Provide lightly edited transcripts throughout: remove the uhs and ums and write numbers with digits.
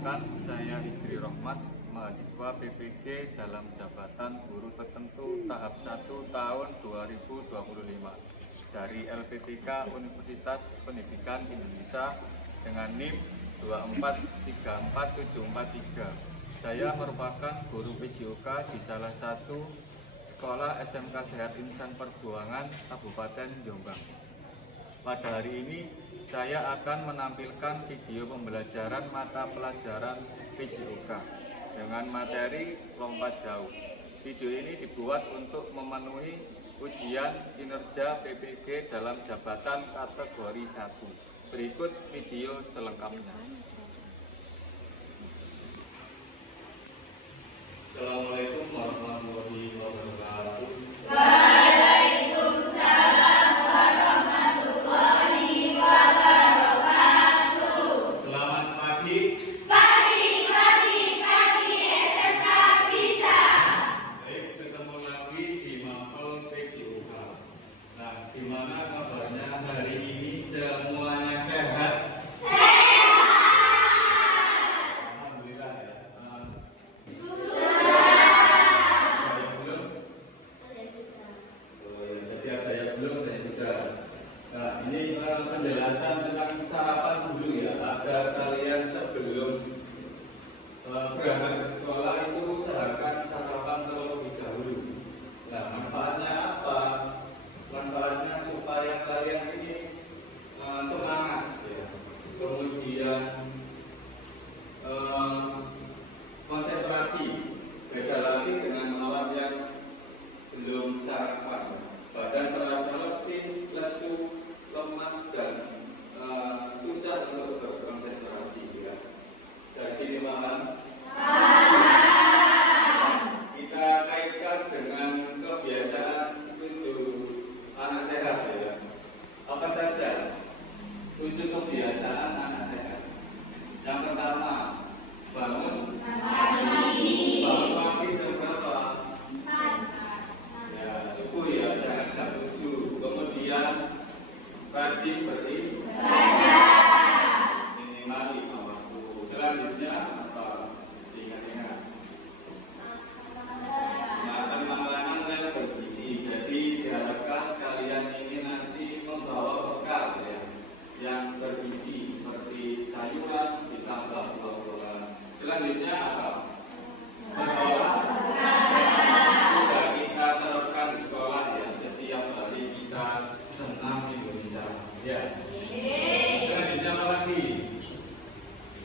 Perkenalkan, saya Hijri Rohmat, mahasiswa PPG dalam jabatan guru tertentu tahap 1 tahun 2025 dari LPTK Universitas Pendidikan Indonesia dengan NIM 2434743. Saya merupakan guru PJOK di salah satu sekolah SMK Sehat Insan Perjuangan Kabupaten Jombang. Pada hari ini saya akan menampilkan video pembelajaran mata pelajaran PJOK dengan materi lompat jauh. Video ini dibuat untuk memenuhi ujian kinerja PPG dalam jabatan kategori 1. Berikut video selengkapnya. Assalamualaikum warahmatullahi wabarakatuh. Gimana kabarnya hari ini? Semuanya sehat? Sehat! Alhamdulillah ya. Sudah! Ada yang belum? Ada juga. Oh ya, jadi ada yang belum, saya juga. Nah, ini penjelasan tentang sarapan dulu ya, agar kalian sebelum berangkat ke sekolah itu usahakan sarapan terlebih dahulu. Nah, manfaatnya apa? Manfaatnya supaya kalian ini semangat ya. Kemudian konsentrasi. Beda lagi dengan orang yang belum sarapan, badan terasa letih, lesu, lemas dan susah untuk berkonsentrasi ya. Dari sini paham? Kita kaitkan dengan kebiasaan anak sehat ya. Apa saja 7 kebiasaan anak sehat? Yang pertama, bangun pagi. Bangun pagi jam berapa? 4. Ya, subuh ya, jangan jam 7. Kemudian rajin beribadah. Minimal 5 waktu. Selanjutnya apa? Ingat-ingat. Makan makanan yang bergizi. Jadi diharapkan kalian ini nanti membawa bekal ya, yang bergizi seperti sayuran ditambah buah-buahan. Selanjutnya apa? Berolahraga. Sudah kita terapkan di sekolah ya, setiap hari kita senam Indonesia ya. Selanjutnya apa lagi?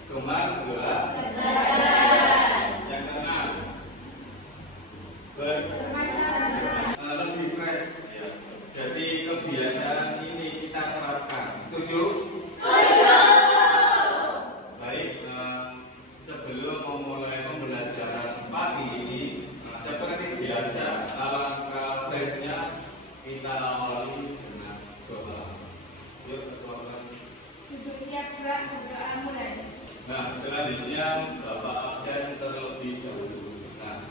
Gemar gerak. Yang keenam, lebih fresh ya. Jadi kebiasaan ini kita terapkan. Setuju? Setuju. Baik, sebelum memulai pembelajaran pagi ini, seperti biasa, alangkah baiknya kita awali dengan doa. Yuk, ketua kelas. Duduk siap gerak, berdoa mulai. Nah, selanjutnya Bapak absen terlebih dahulu. Nah,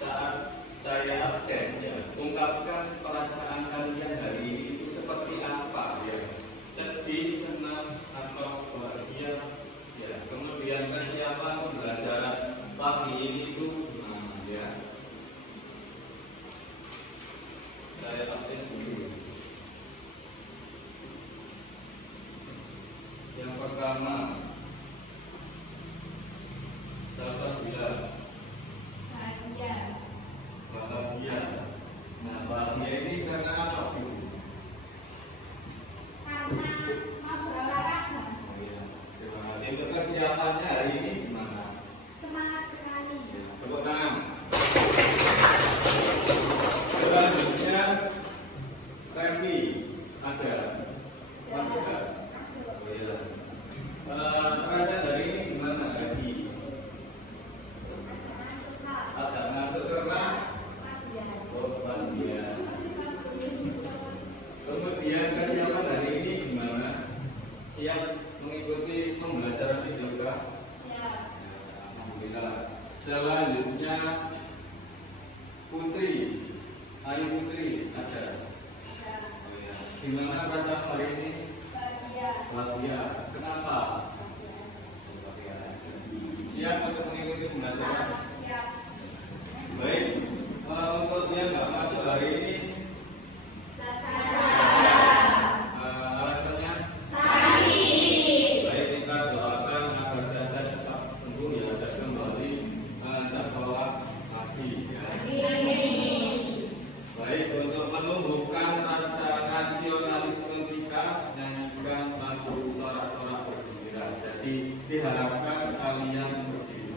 saat saya absen ya, ungkapkan perasaan kalian hari ini itu seperti apa ya, sedih, senang atau bahagia ya. Kemudian kesiapan pembelajaran pagi ini itu gimana ya. Saya absen dulu. Yang pertama, Salsabila. Bahagia. Nah, bahagia ini karena apa, Bu? Karena mau berolahraga. Oh, ya. Terima kasih. Untuk kesiapannya hari ini gimana? Semangat sekali. Ya, tepuk tangan. Selanjutnya, Remi ada. Mas ada. Oh, ya. Jadi diharapkan kalian berdiri.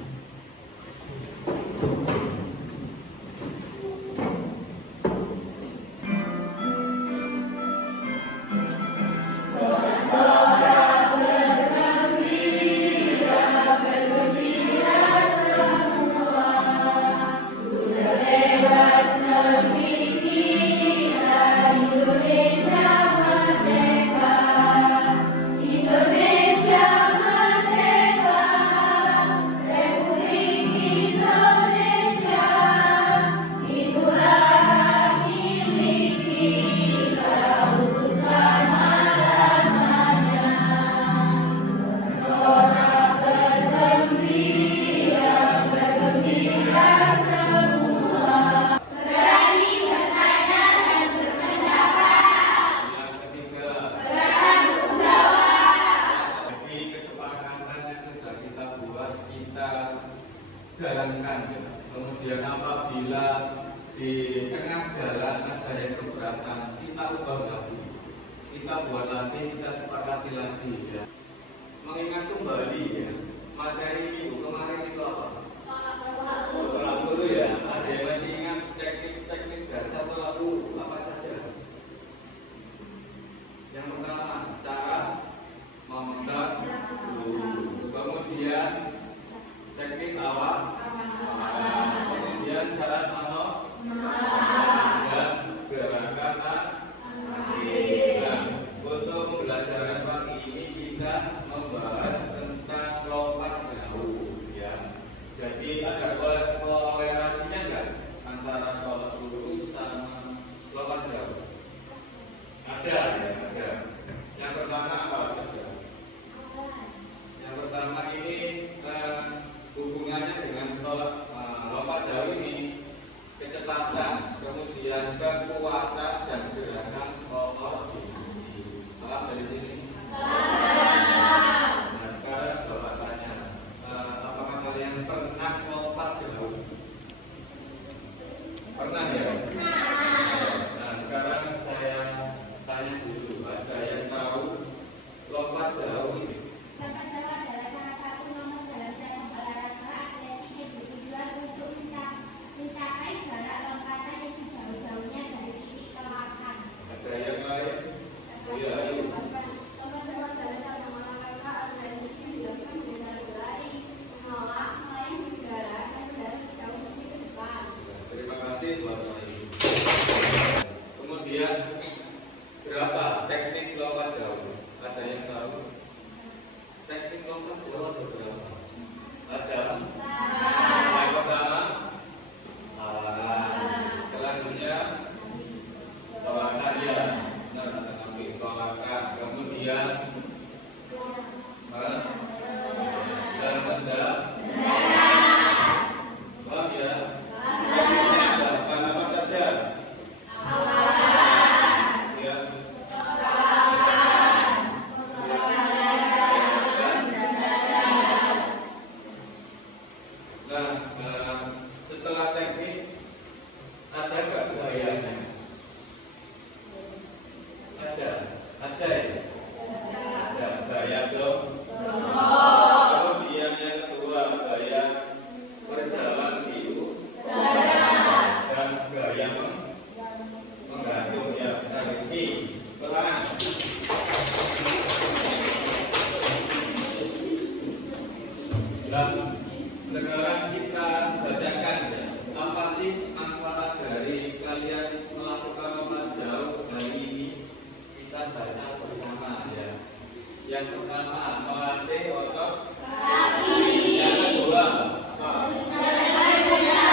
Jalankan. Kemudian apabila di tengah jalan ada yang keberatan, kita ubah lagi, kita buat lagi, kita sepakati lagi ya. Mengingat kembali ya, materi minggu kemarin itu apa? Tolak dulu ya. Ada yang masih ingat teknik-teknik dasar tolak dulu apa saja? Yang pertama, cara memegang dulu. Kemudian teknik awal, kemudian syarat manot, dan gerakan akhir. Nah, untuk pembelajaran pagi ini kita membahas tentang lompat jauh, ya. Jadi ada korelasinya nggak antara tolak lurus sama lompat jauh? Ada, ya, ada. Yang pertama apa saja? Yang pertama ini hubungannya dengan lompat jauh ini kecepatan, kemudian kekuatan dan gerakan otot. Paham dari sini? Nah, sekarang Bapak tanya, apakah kalian pernah lompat jauh? Pernah ya? Nah, sekarang saya tanya dulu, ada yang tahu lompat jauh ini? Lompat jauh adalah salah satu nomor dalam cabang olahraga atletik yang bertujuan untuk mencapai jarak lompatan yang sejauh-jauhnya dari titik lompatan. Ada yang lain? Iya, ayo. Lompat jauh adalah cabang olahraga atletik yang dilakukan dengan berlari, menolak, melayang di udara, dan berlari sejauh mungkin ke depan. Terima kasih buat Bayi. Kemudian berapa teknik lompat jauh? Ada yang tahu? Teknik lompat jauh ada berapa? Ada. Yang pertama, selanjutnya tolakan ya. Benar, ambil tolakan. Kemudian dan mendak. Paham ya? Mendapat apa saja? Ya. Nah, setelah teknik ada nggak gayanya? Ada ya? Ada gaya dong. Kemudian yang kedua gaya berjalan itu dan gaya menggantung ya. Nah, ini pelan. Nah, sekarang kita bacakan ya, apa sih manfaat dari kalian melakukan lompat jauh hari ini? Kita baca bersama ya. Yang pertama, melatih otot kaki. Yang kedua, apa? Yang ketiga,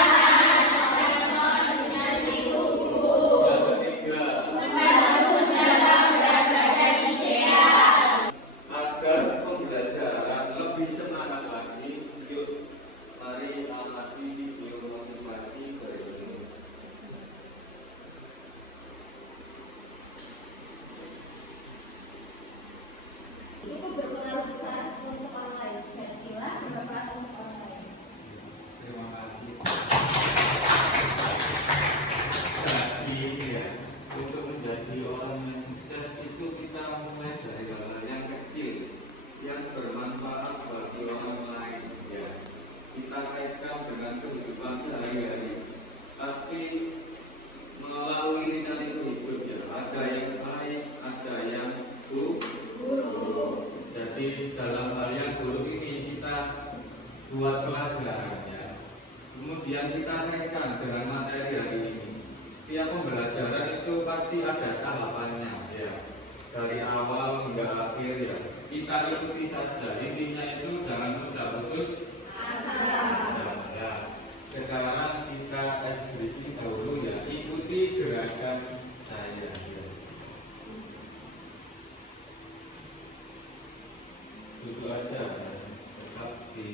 agar pembelajaran lebih semangat lagi, yuk mari amati video motivasi berikut. Itu berpengaruh besar untuk orang lain. Jadilah bermanfaat untuk orang lain. dalam hal yang buruk ini kita buat pelajaran ya. Kemudian kita kaitkan dengan materi hari ini. Setiap pembelajaran itu pasti ada tahapannya ya. Dari awal hingga akhir ya. Kita ikuti saja. Intinya itu jangan mudah putus asa. Ya. Sekarang kita briefing dahulu ya. Ikuti gerakan saya. Ya. Duduk aja. Tetap di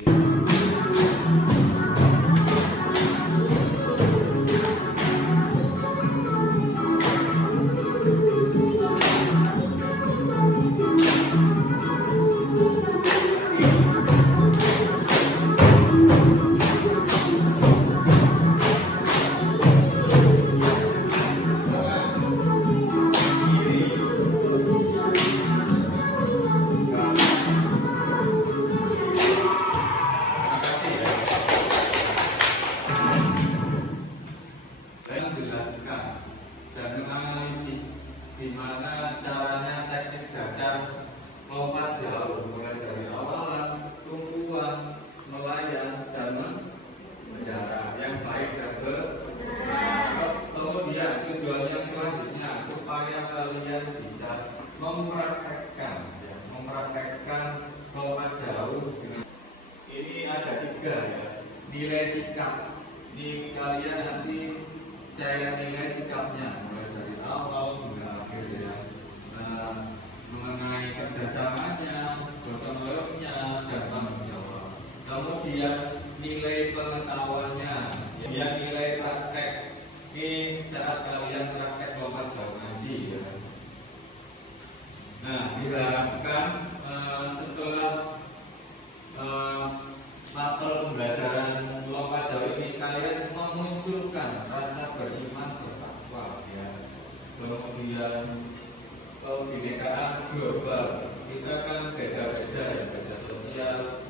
gimana caranya teknik dasar lompat jauh mulai dari awalan, tumpuan, melayang, dan mendarat yang baik dan benar. Kemudian tujuan yang selanjutnya supaya kalian bisa mempraktekkan lompat jauh dengan ini ada 3 ya, nilai sikap. Ini kalian nanti saya nilai sikapnya mulai dari awal hingga akhir ya. Mengenai kerjasamanya, gotong royongnya, dan tanggung jawab. Kemudian nilai pengetahuannya, ya nilai praktek. Ini saat kalian praktek lompat jauh nanti ya. Nah, diharapkan setelah mapel pembelajaran lompat jauh ini kalian memunculkan rasa beriman bertakwa ya. Kemudian kebinekaan global, kita kan beda-beda ya, beda sosial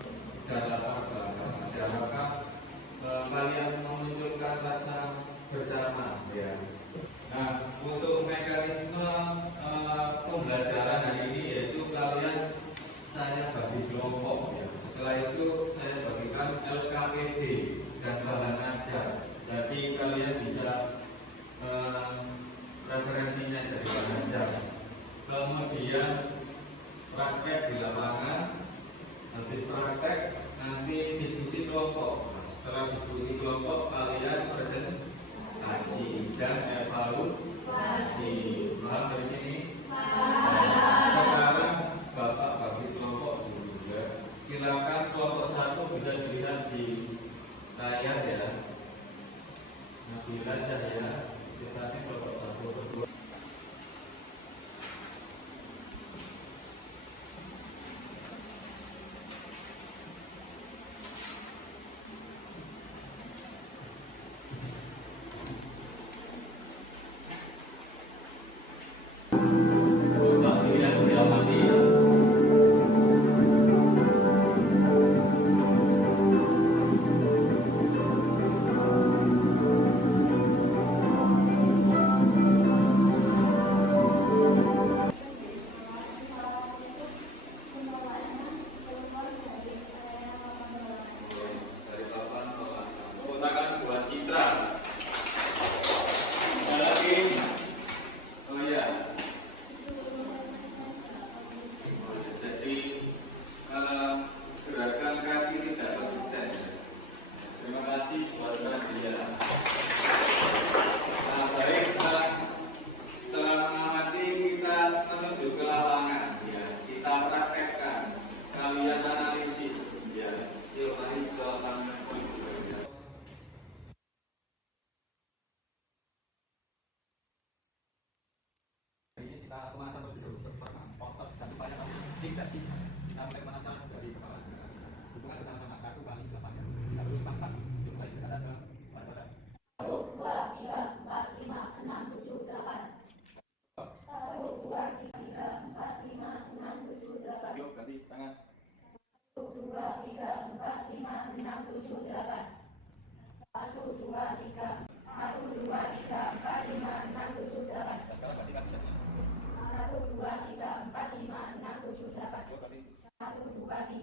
dan latar belakang masyarakat. Kalian memunculkan rasa bersama ya. Nah, untuk mekanisme pembelajaran hari ini yaitu kalian saya bagi kelompok ya. Setelah itu saya bagikan LKPD dan bahan ajar. Jadi kalian bisa referensinya dari bahan ajar. Kemudian praktek di lapangan. Habis praktek nanti diskusi kelompok. Nah, setelah diskusi kelompok kalian presentasi dan evaluasi. Paham dari sini? Sekarang Bapak bagi kelompok dulu ya. Silakan kelompok 1 bisa dilihat di layar ya. Nah, dilihat ya. Kita ini kelompok 1 berdua.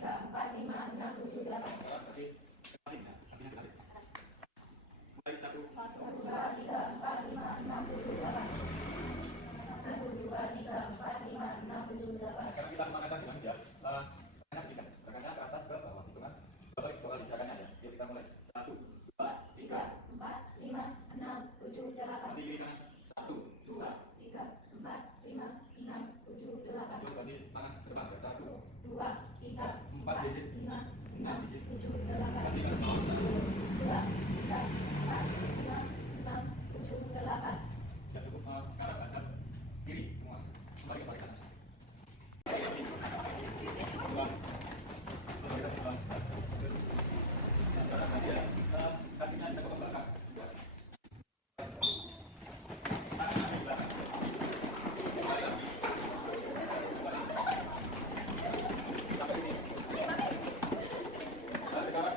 3, 4, 5, 6, 7, 8. Mulai 1. 1, 2, 3, 4, 5, 6, 7, 8. 1, 2, 3, 4, 5, 6, 7, 8. Sekarang kita mengangkat dinamis ya. Gerakannya ke atas ke bawah, gitu kan? Balik dua kali gerakannya ya. Yuk kita mulai. 1, 2, 3, 4, 5, 6, 7, 8. nanti kiri kanan. 1, 2, 3, 4, 5, 6, 7, 8. terus nanti tangan ke depan. 1, 2, 3, 4 dikit. 5, 6, 6 dikit. 7, 8. Nanti ke bawah. 2, 3, 4, 5, 6, 7, 8. Sudah cukup ngarep hadap kiri semua. Balik balik kanan. Dua. Sekarang nanti ya. Kakinya kita ke belakang. Dua. Tangan nanti ke belakang. Balik lagi. Sampai sini. Dan sekarang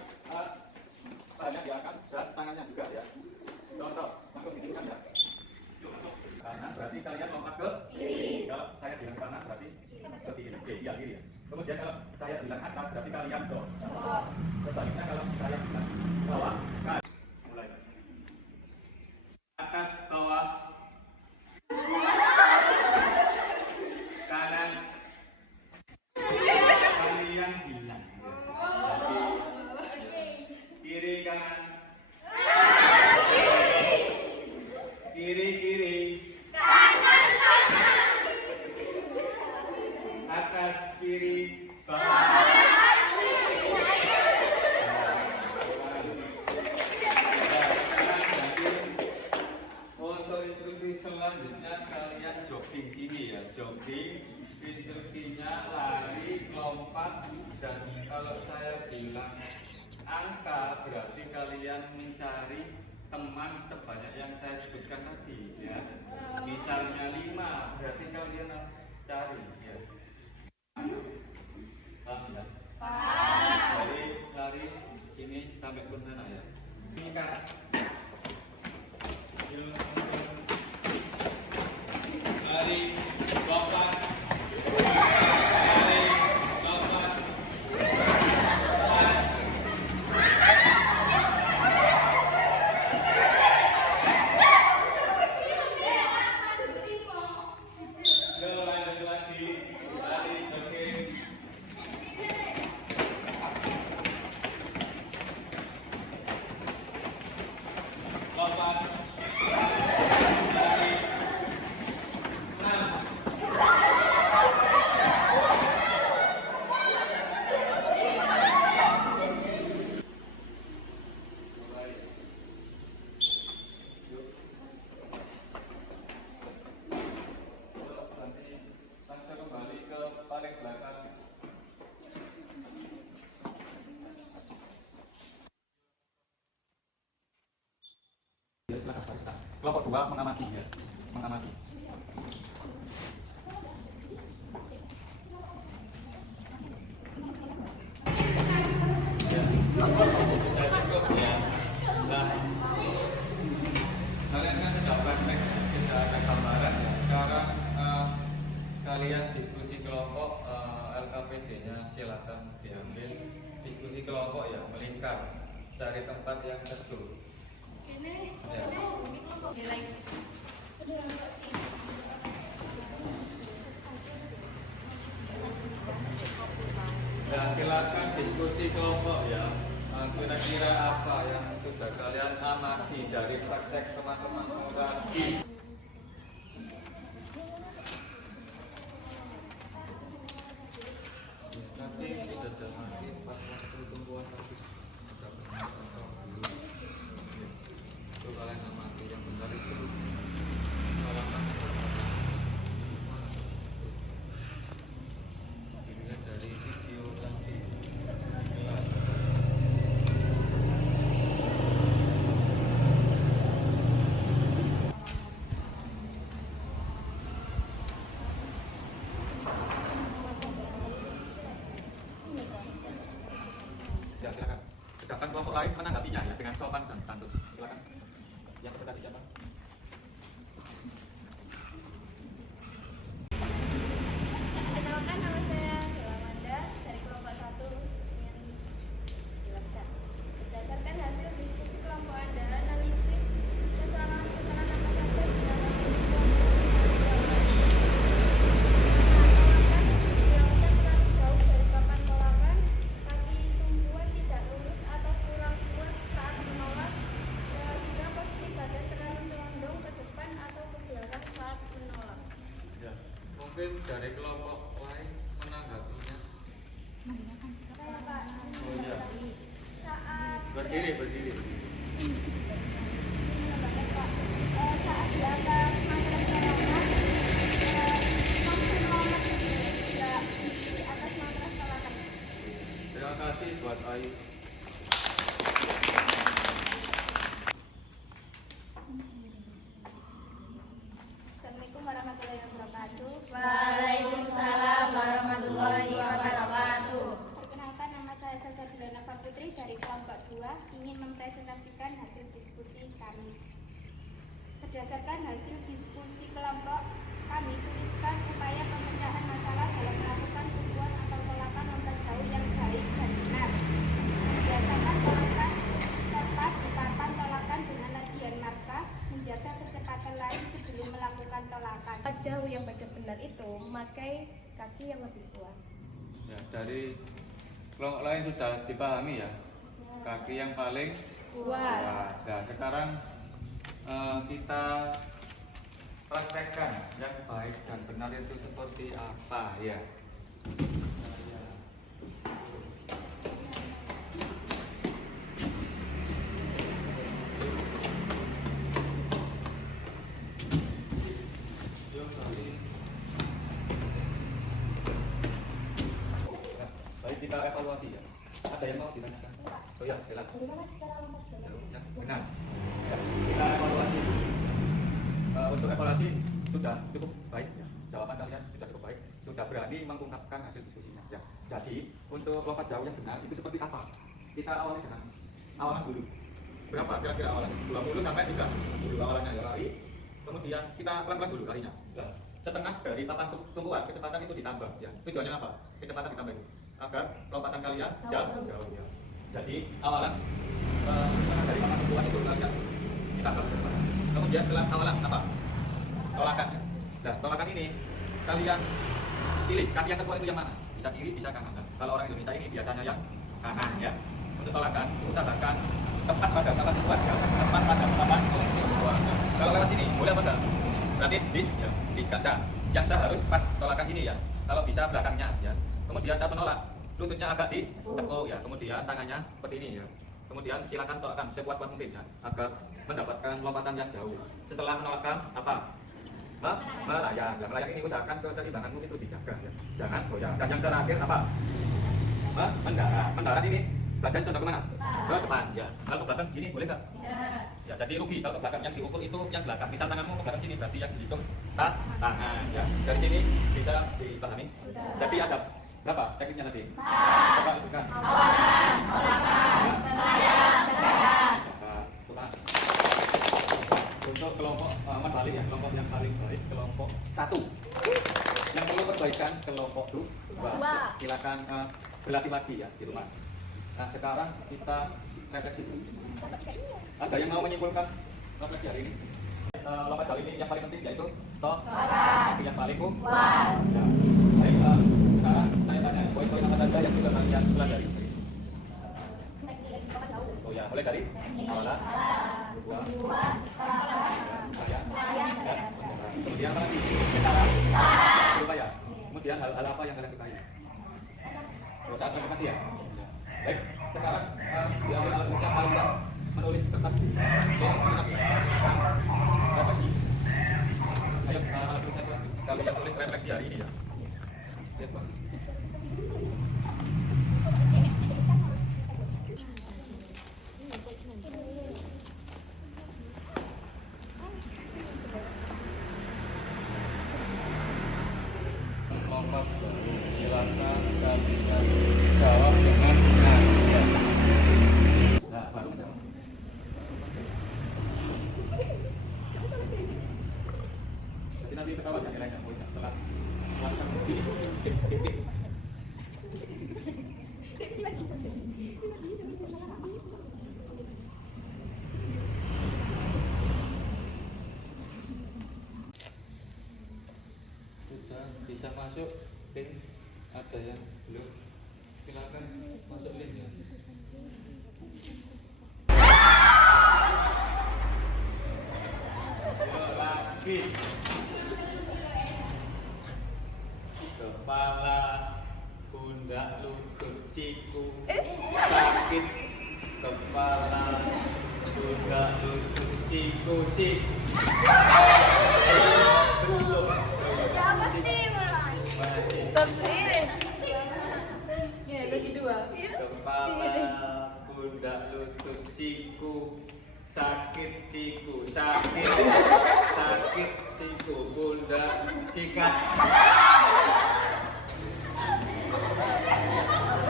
badannya diangkat dan tangannya juga ya. Contoh, langsung diginikan ya. Kanan berarti kalian lompat ke kiri. Kalau saya bilang kanan berarti ke kiri. Oke, iya kiri ya. Kemudian kalau saya bilang atas berarti kalian ke bawah. Sebaliknya kalau saya bilang bawah, kan. Mulai. Atas, bawah. Kanan. Kalian bilang. Kiri, kanan. Kiri, kiri. Atas, kiri, bawah. Untuk instruksi selanjutnya kalian jogging sini ya, jogging. Instruksinya lari, lompat, dan kalau saya bilang angka berarti kalian mencari teman sebanyak yang saya sebutkan tadi ya. Misalnya 5 berarti kalian cari ya. Paham ya? Dari lari ini sampai ke mana ya? Ini kan lari, lompat, lari, lompat, lompat. Lanjut lagi, lari, jogging. Lompat, lari, 6. Mulai. Yuk. Nanti langsung kembali ke paling belakang. Kelompok 2 mengamati ya, mengamati. Ya, sudah cukup ya. Nah, kalian kan sudah praktek, sudah ada gambaran ya. Sekarang kalian diskusi kelompok, LKPD-nya silakan diambil. Diskusi kelompok ya, melingkar, cari tempat yang teduh. Ya. Nah, silakan diskusi kelompok ya. Kira-kira apa yang sudah kalian amati dari praktek teman-teman tadi? Nanti sudah mati pas waktu tungguan tadi. Itu kalian amati yang benar itu. Dilihat dari video tadi. Ya, silakan. Sedangkan kelompok lain menanggapinya ya dengan sopan dan santun. Silakan. Yang presentasi siapa? Perkenalkan, nama saya Bella Amanda dari kelompok 1 dari kelompok lain menanggapinya? Saya Pak. Oh iya, Saat berdiri. saat di atas matras tolakan, langsung lompat di atas matras tolakan. Terima kasih buat Ayu. Assalamualaikum warahmatullahi wabarakatuh. Waalaikumsalam warahmatullahi wabarakatuh. Perkenalkan, nama saya Salsabila Nafa Putri dari kelompok 2 ingin mempresentasikan hasil diskusi kami. Berdasarkan hasil diskusi kelompok kami, tuliskan upaya pemecahan masalah dalam melakukan tumbuhan atau tolakan lompat jauh yang baik dan benar. Biasakan tolakan tepat di papan tolakan dengan latihan markah, menjaga kecepatan lari sebelum melakukan tolakan. Jauh yang benar itu memakai kaki yang lebih kuat. Ya, dari kelompok lain sudah dipahami ya, kaki yang paling Kuat. Nah, sekarang kita praktekkan yang baik dan benar itu seperti apa ya. Baik, kita evaluasi ya. Ada yang mau ditanyakan? Oh ya, silakan. Bagaimana cara lompat jauh? Ya, benar. Ya, kita evaluasi. Untuk evaluasi sudah cukup baik ya. Jawaban kalian sudah cukup baik. Sudah berani mengungkapkan hasil diskusinya. Ya. Jadi untuk lompat jauh yang benar itu seperti apa? Kita awali dengan awalan dulu. Berapa kira-kira awalannya? 20 sampai 30 awalannya ya lari. Kemudian kita pelan-pelan dulu larinya. Setengah dari papan tumpuan kecepatan itu ditambah. Ya. Tujuannya apa? Kecepatan ditambah itu agar lompatan kalian jauh. Ya. Jadi awalan setengah dari papan tumpuan itu kalian ditambah kecepatan. Kemudian setelah awalan apa? Tolakan. Nah, tolakan ini kalian pilih kaki yang terkuat itu yang mana? Bisa kiri, bisa kanan. Nah, kalau orang Indonesia ini biasanya yang kanan ya. Untuk tolakan usahakan tepat pada papan tumpuan ya. Tepat pada papan tumpuan. Nah, kalau lewat sini boleh apa enggak? Berarti dis ya, dis kaca. Yang harus pas tolakan sini ya. Kalau bisa belakangnya ya. Kemudian saat menolak, lututnya agak ditekuk ya. Kemudian tangannya seperti ini ya. Kemudian silakan tolakkan sekuat-kuat mungkin ya, agar mendapatkan lompatan yang jauh. Setelah menolakkan apa? Melayang. Dan melayang ini usahakan keseimbanganmu itu dijaga ya. Jangan goyang. Dan yang terakhir apa? Mendarat. Mendarat ini badan condong kemana? Ke depan ya. Kalau ke belakang gini boleh nggak? Ya, jadi rugi kalau ke belakang. Yang diukur itu yang belakang. Misal tanganmu ke belakang sini, berarti yang dihitung tangan ya. Dari sini bisa dipahami. Jadi ada berapa tekniknya tadi? Coba lakukan. Awalan, tolakan, melayang, mendarat. Untuk kelompok balik ya, kelompok yang saling baik, kelompok 1 yang perlu perbaikan, kelompok 2 silakan berlatih lagi ya di rumah. Nah, sekarang kita refleksi dulu. Ada yang mau menyimpulkan refleksi hari ini? Lompat jauh ini yang paling penting yaitu yang paling kuat. Ya. Baik, sekarang saya tanya poin-poin apa saja yang sudah kalian pelajari? Oh ya, mulai dari awalan, kemudian apa lagi? Upaya. Kemudian hal apa yang kalian sukai? Saat melakukan ya. Baik, sekarang diambil alat tulis yang kalian menulis kertas di refleksi. Ayo alat tulisnya kalian tulis refleksi hari ini ya. Lihat Bang. Lompat jauh, silakan kalian jawab dengan benar ya. Nah, baru menjawab. Jadi nanti ketahuan yang nilainya poinnya setelah melakukan titik. Sudah bisa masuk link, ada yang belum? Silakan masuk link ya. Lagi. pundak, lutut, siku, sakit kepala, pundak, lutut, siku, belum. Apa sih? Masih. Ya, bagi dua. Kepala, pundak, lutut, siku, sakit siku, sakit siku, pundak, sikat.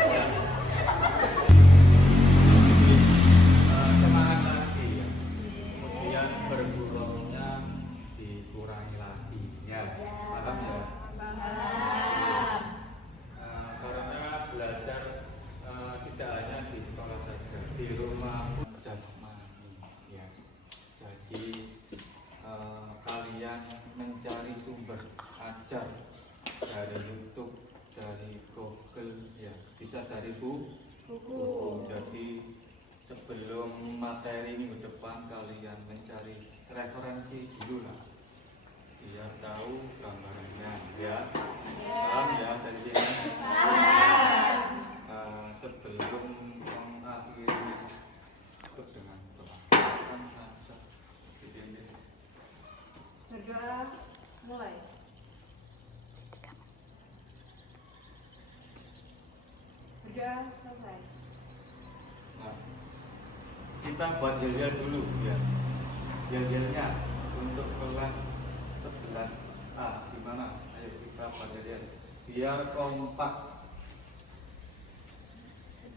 Ya. Semangat lagi ya. Kemudian berguraunya dikurangi lagi ya. Paham ya? Karena belajar tidak hanya di sekolah saja, di rumah pun jasmani ya. Jadi kalian mencari sumber ajar dari YouTube, dari Google ya, bisa dari buku. Jadi sebelum materi minggu depan kalian mencari referensi dulu lah, biar tahu gambarannya ya. Paham ya dari sini? Sebelum mengakhiri ikut dengan doa. Berdoa mulai. Berdoa selesai. Nah, kita buat yel-yel dulu ya. Yel-yelnya untuk kelas 11A gimana? Ayo kita buat yel-yel biar kompak.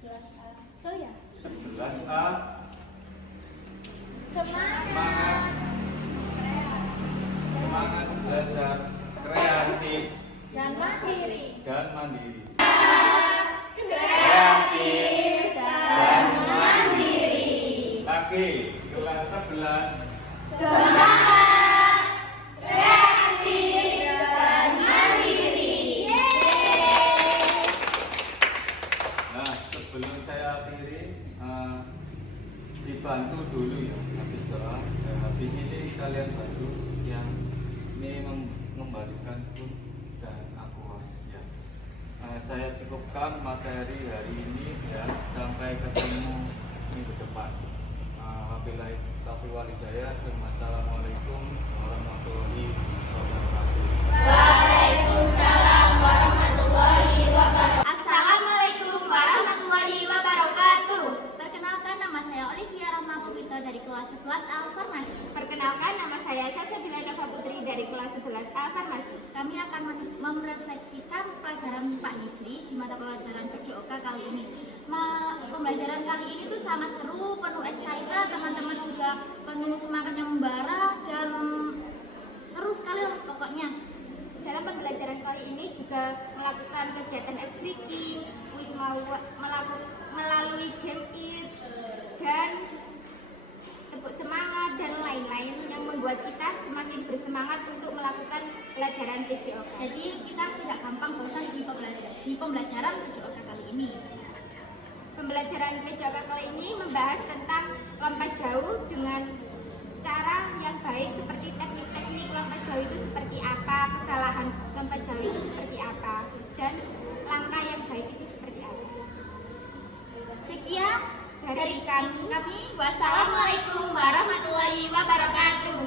11A. So ya. 11A Semangat. semangat belajar kreatif Dan mandiri. Kreatif dan mandiri. Oke, kelas 11 Semangat. Kreatif dan mandiri. Nah, sebelum saya akhiri, dibantu dulu ya, habis doa. Habis ini kalian bantu yang ini mengembalikan pun dan aku ya. Saya cukupkan materi hari ini ya, sampai ketemu minggu depan. Wabillahi taufiq wal hidayah. Assalamualaikum warahmatullahi wabarakatuh. Waalaikumsalam warahmatullahi wabarakatuh. Assalamualaikum warahmatullahi wabarakatuh. Perkenalkan, nama saya Olivia Rahma Pupito dari kelas 11A Farmasi. Perkenalkan, nama saya Salsabila Nova Putri dari kelas 11A Farmasi. Kami akan merefleksikan pelajaran Pak Hijri di mata pelajaran PJOK kali ini. Pembelajaran kali ini tuh sangat seru, penuh excited, teman-teman juga penuh semangatnya membara dan seru sekali lah pokoknya. Dalam pembelajaran kali ini juga melakukan kegiatan speaking, melalui game it, dan tepuk semangat dan lain-lain yang membuat kita semakin bersemangat untuk melakukan pelajaran PJOK. Jadi kita tidak gampang bosan di pembelajaran PJOK kali ini. Pembelajaran PJOK kali ini membahas tentang lompat jauh dengan cara yang baik, seperti teknik-teknik lompat jauh itu seperti apa, kesalahan lompat jauh itu seperti apa, dan langkah yang baik itu seperti apa. Sekian Dari kami, Wassalamualaikum warahmatullahi wabarakatuh.